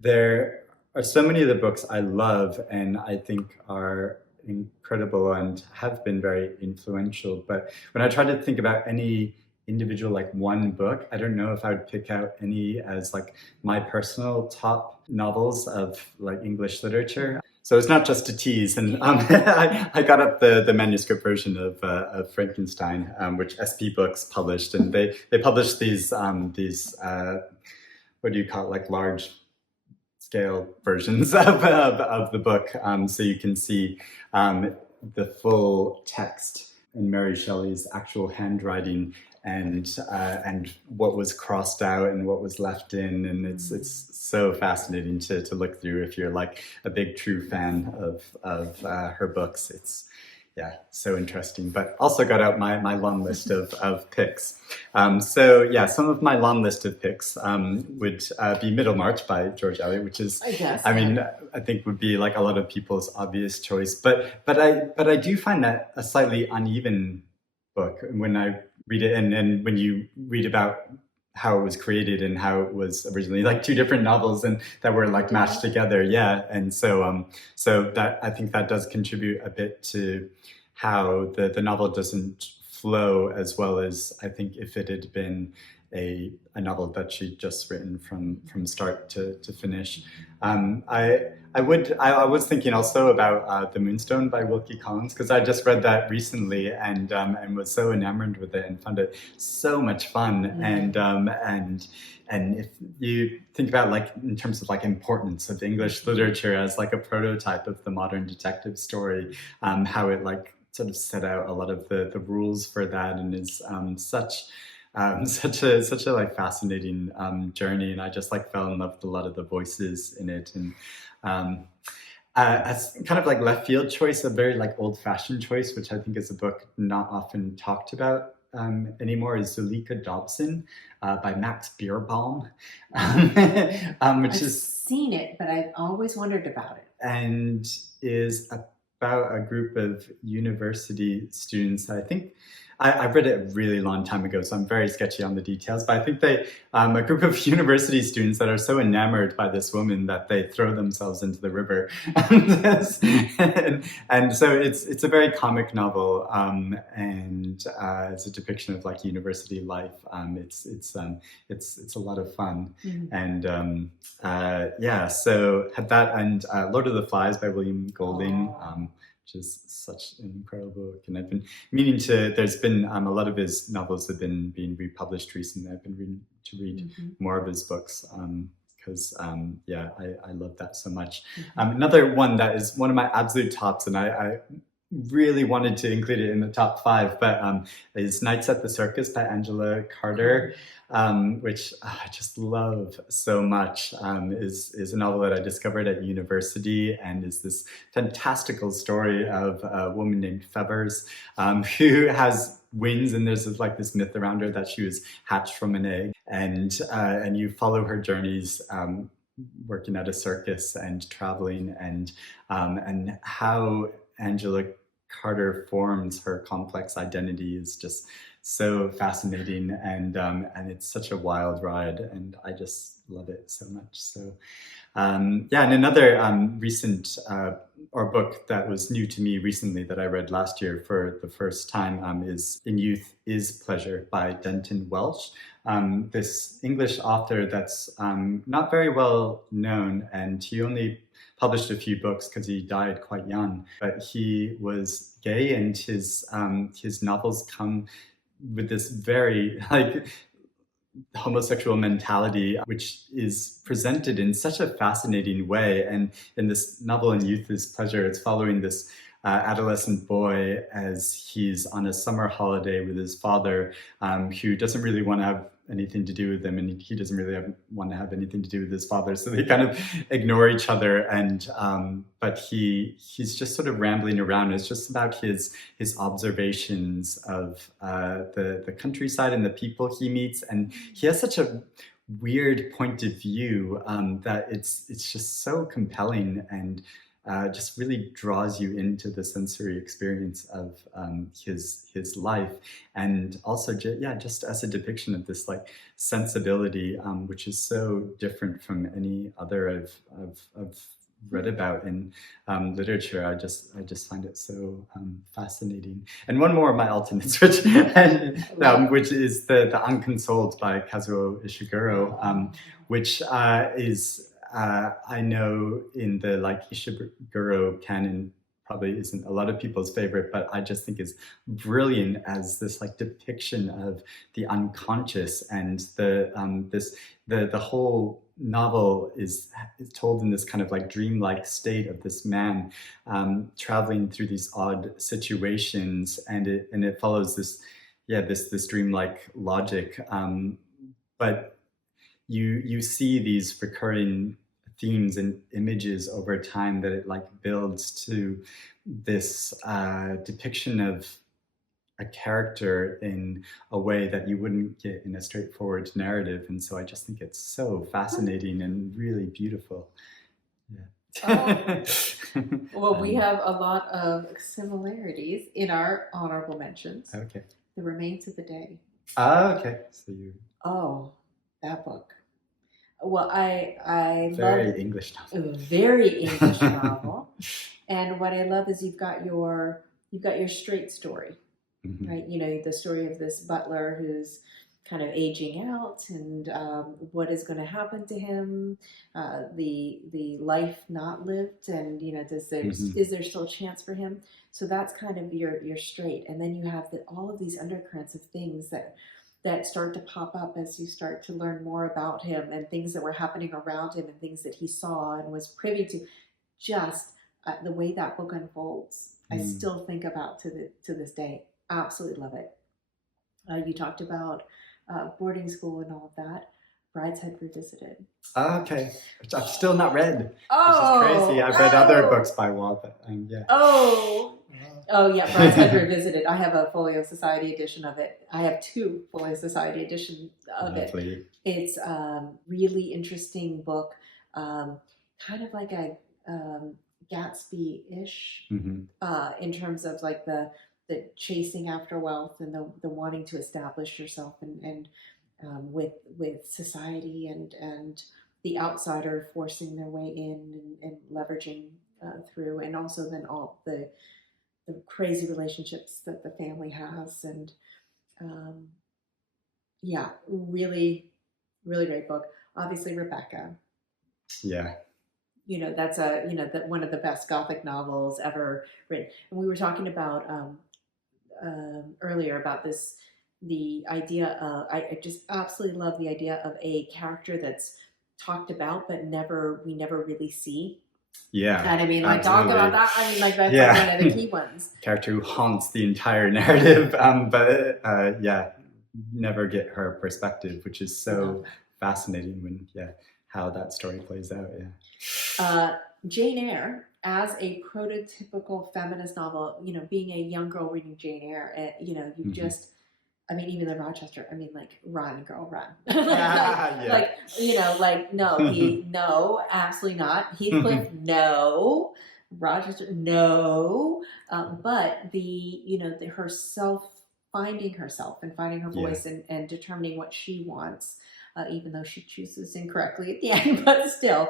there are so many of the books I love and I think are incredible and have been very influential. But when I try to think about any individual, like one book, I don't know if I would pick out any as like my personal top novels of like English literature. So it's not just a tease. And I got up the manuscript version of Frankenstein, which SP Books published, and they published these what do you call it, like large scale versions of the book, so you can see the full text in Mary Shelley's actual handwriting, and what was crossed out and what was left in, and it's so fascinating to look through if you're like a big true fan of her books. It's so interesting, but also got out my long list of picks. Some of my long list of picks would be Middlemarch by George Eliot, which is, I think would be like a lot of people's obvious choice. But I do find that a slightly uneven book when I read it, and when you read about how it was created and how it was originally like two different novels and that were like mashed together. Yeah. And so that, I think that does contribute a bit to how the novel doesn't flow as well as I think if it had been a novel that she'd just written from start to finish. I was thinking also about The Moonstone by Wilkie Collins, because I just read that recently and was so enamored with it and found it so much fun. And if you think about like in terms of like importance of English literature as like a prototype of the modern detective story, how it like sort of set out a lot of the rules for that, and is such a like fascinating journey, and I just like fell in love with a lot of the voices in it. And as kind of like left field choice, a very like old fashioned choice, which I think is a book not often talked about anymore, is Zuleika Dobson by Max Beerbohm, which I've seen it, but I've always wondered about it, and is about a group of university students. I think I read it a really long time ago, so I'm very sketchy on the details. But I think they, a group of university students that are so enamored by this woman that they throw themselves into the river, and so it's a very comic novel, and it's a depiction of like university life. It's a lot of fun, and yeah. So had that and Lord of the Flies by William Golding. Which is such an incredible book, and I've been meaning to. There's been a lot of his novels have been being republished recently. I've been read more of his books because yeah, I love that so much. Another one that is one of my absolute tops, and I really wanted to include it in the top 5, but is Nights at the Circus by Angela Carter, which I just love so much. Is a novel that I discovered at university, and is this fantastical story of a woman named Fevers, who has wings, and there's like this myth around her that she was hatched from an egg, and you follow her journeys working at a circus and traveling, and how Angela Carter forms her complex identity is just so fascinating, and it's such a wild ride, and I just love it so much. So yeah, and another recent or book that was new to me recently that I read last year for the first time is In Youth is Pleasure by Denton Welch. This English author that's not very well known, and he only published a few books because he died quite young, but he was gay, and his novels come with this very like homosexual mentality, which is presented in such a fascinating way. And in this novel, In Youth is Pleasure, it's following this adolescent boy as he's on a summer holiday with his father, who doesn't really want to have anything to do with him, and he doesn't really want to have anything to do with his father, so they kind of ignore each other, and but he's just sort of rambling around. It's just about his observations of the countryside and the people he meets, and he has such a weird point of view that it's just so compelling, and just really draws you into the sensory experience of his life, and also just as a depiction of this like sensibility, which is so different from any other I've read about in literature. I just find it so fascinating. And one more of my ultimates, which is the Unconsoled by Kazuo Ishiguro, which is I know in the like Ishiguro canon probably isn't a lot of people's favorite, but I just think is brilliant as this like depiction of the unconscious, and the whole novel is told in this kind of like dreamlike state of this man traveling through these odd situations, and it follows this dreamlike logic, but you see these recurring themes and images over time that it like builds to this depiction of a character in a way that you wouldn't get in a straightforward narrative. And so I just think it's so fascinating and really beautiful. Yeah. Well, we have a lot of similarities in our honorable mentions. Okay. The Remains of the Day. Okay. So That book. Well, I very love English novel. A very English novel, and what I love is you've got your straight story, right? You know, the story of this butler who's kind of aging out, and what is going to happen to him, the life not lived, and you know, is there still a chance for him? So that's kind of your straight, and then you have all of these undercurrents of things that start to pop up as you start to learn more about him, and things that were happening around him, and things that he saw and was privy to. Just the way that book unfolds, I still think about to this day. Absolutely love it. You talked about boarding school and all of that. Brideshead Revisited. Okay, which I've still not read. Which is crazy. I've read other books by Walt, but yeah. Oh yeah, Brideshead Revisited. I have a Folio Society edition of it. I have 2 Folio Society editions of it. It's a really interesting book, kind of like a Gatsby-ish in terms of like the the chasing after wealth and the wanting to establish yourself and with society and the outsider forcing their way in and leveraging through, and also then all the crazy relationships that the family has, and yeah, really, really great book. Obviously, Rebecca. Yeah. That's that one of the best Gothic novels ever written. And we were talking about earlier about the idea of, I just absolutely love the idea of a character that's talked about but we never really see. Yeah. And I mean, absolutely. talk about that. I mean, that's Yeah. like one of the key ones. Character who haunts the entire narrative, but never get her perspective, which is so fascinating when how that story plays out. Jane Eyre, as a prototypical feminist novel, being a young girl reading Jane Eyre, you just, I mean, even the Rochester, I mean, run, girl, run. No, absolutely not. Heathcliff, no. Rochester, no. But finding herself and finding her voice and determining what she wants, even though she chooses incorrectly at the end, but still,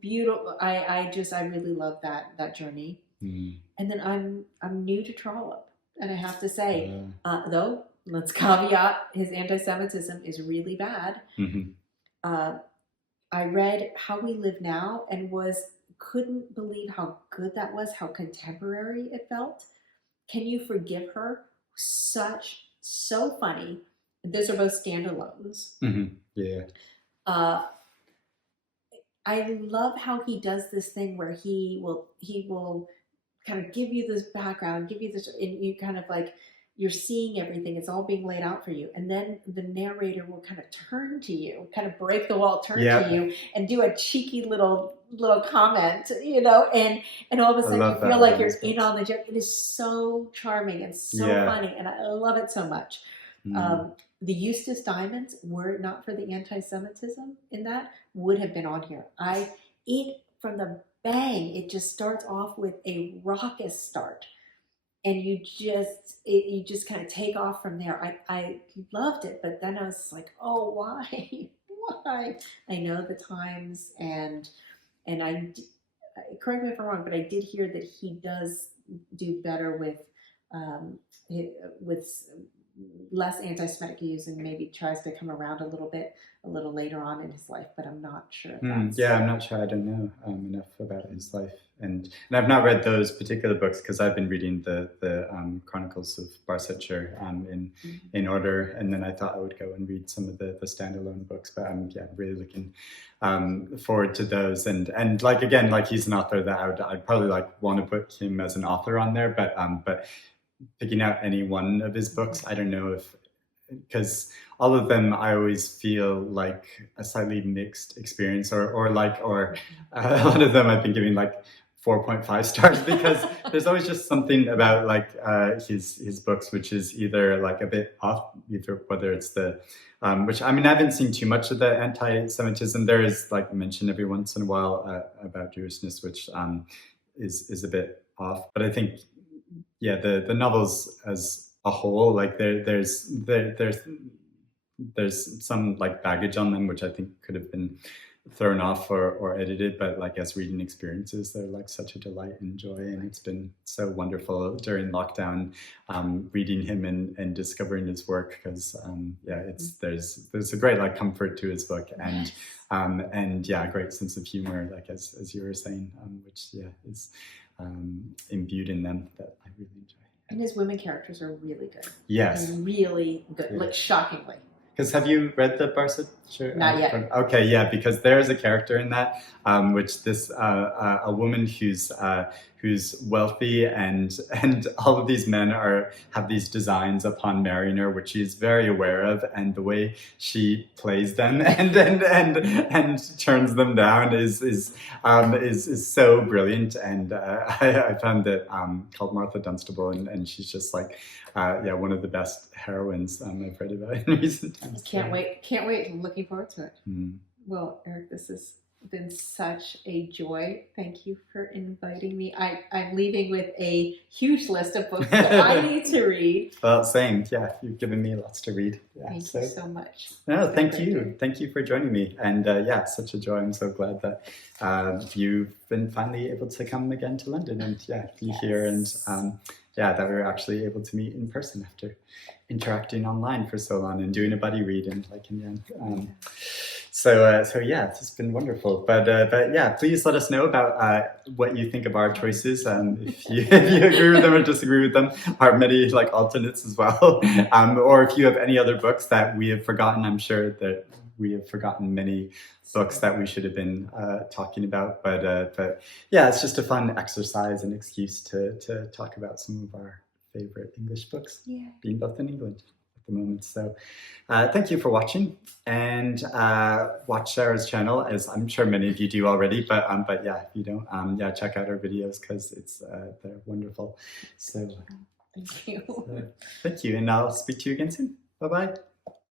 beautiful. I really love that journey. And then I'm new to Trollope, and I have to say, though, let's caveat, his anti-Semitism is really bad. I read How We Live Now and couldn't believe how good that was, how contemporary it felt. Can You Forgive Her? So funny. Those are both standalones. I love how he does this thing where he will kind of give you this background, give you this, and you kind of you're seeing everything. It's all being laid out for you. And then the narrator will kind of turn to you, kind of break the wall, turn to you and do a cheeky little comment, and all of a sudden you feel like you're in on the joke. It is so charming and so funny, and I love it so much. The Eustace Diamonds, were it not for the anti-Semitism in that, would have been on here. From the bang, it just starts off with a raucous start, and you just kind of take off from there. I loved it, but then I was like, oh, why? I know the times, and I correct me if I'm wrong, but I did hear that he does do better with less anti-Semitic views, and maybe tries to come around a little later on in his life, but I'm not sure. I'm not sure. I don't know enough about his life, and I've not read those particular books because I've been reading the Chronicles of Barsetshire in order, and then I thought I would go and read some of the standalone books, but I'm really looking forward to those, and again, he's an author that I'd probably want to put him as an author on there, but picking out any one of his books, I don't know if, because all of them I always feel like a slightly mixed experience, or a lot of them I've been giving 4.5 stars because there's always just something about his books which is either a bit off, whether it's the which, I mean, I haven't seen too much of the anti-Semitism. There is mention every once in a while about Jewishness, which is a bit off, but I think the novels as a whole, there's some baggage on them which I think could have been thrown off or edited, but as reading experiences, they're such a delight and joy, and it's been so wonderful during lockdown reading him and discovering his work, because there's a great comfort to his book, and a great sense of humor, as you were saying, which is imbued in them, that I really enjoy. And his women characters are really good. Yes. And really good, shockingly. Because have you read the Barsetshire? Not yet. Okay, because there is a character in that, which this a woman who's wealthy, and all of these men have these designs upon marrying her, which she's very aware of, and the way she plays them and turns them down is so brilliant. And I found it called Martha Dunstable, and she's just one of the best heroines I've read about in recent times. Can't wait. I'm looking forward to it. Well, Eric, this is been such a joy. Thank you for inviting me. I'm leaving with a huge list of books that I need to read. Well, same. Yeah, you've given me lots to read. Yeah, Thank you so much. No, thank you. Thank you for joining me. And yeah, such a joy. I'm so glad that you've been finally able to come again to London and be here. And that we were actually able to meet in person after interacting online for so long and doing a buddy read and in the end. So yeah, it's just been wonderful. But yeah, please let us know about what you think of our choices. If you agree with them or disagree with them, our many alternates as well. Or if you have any other books that we have forgotten. I'm sure that we have forgotten many books that we should have been talking about. But yeah, it's just a fun exercise and excuse to talk about some of our favorite English books, being both in England at the moment. So thank you for watching, and watch Sarah's channel, as I'm sure many of you do already, but yeah, if you don't, check out our videos because they're wonderful. So thank you. Thank you, and I'll speak to you again soon. Bye-bye.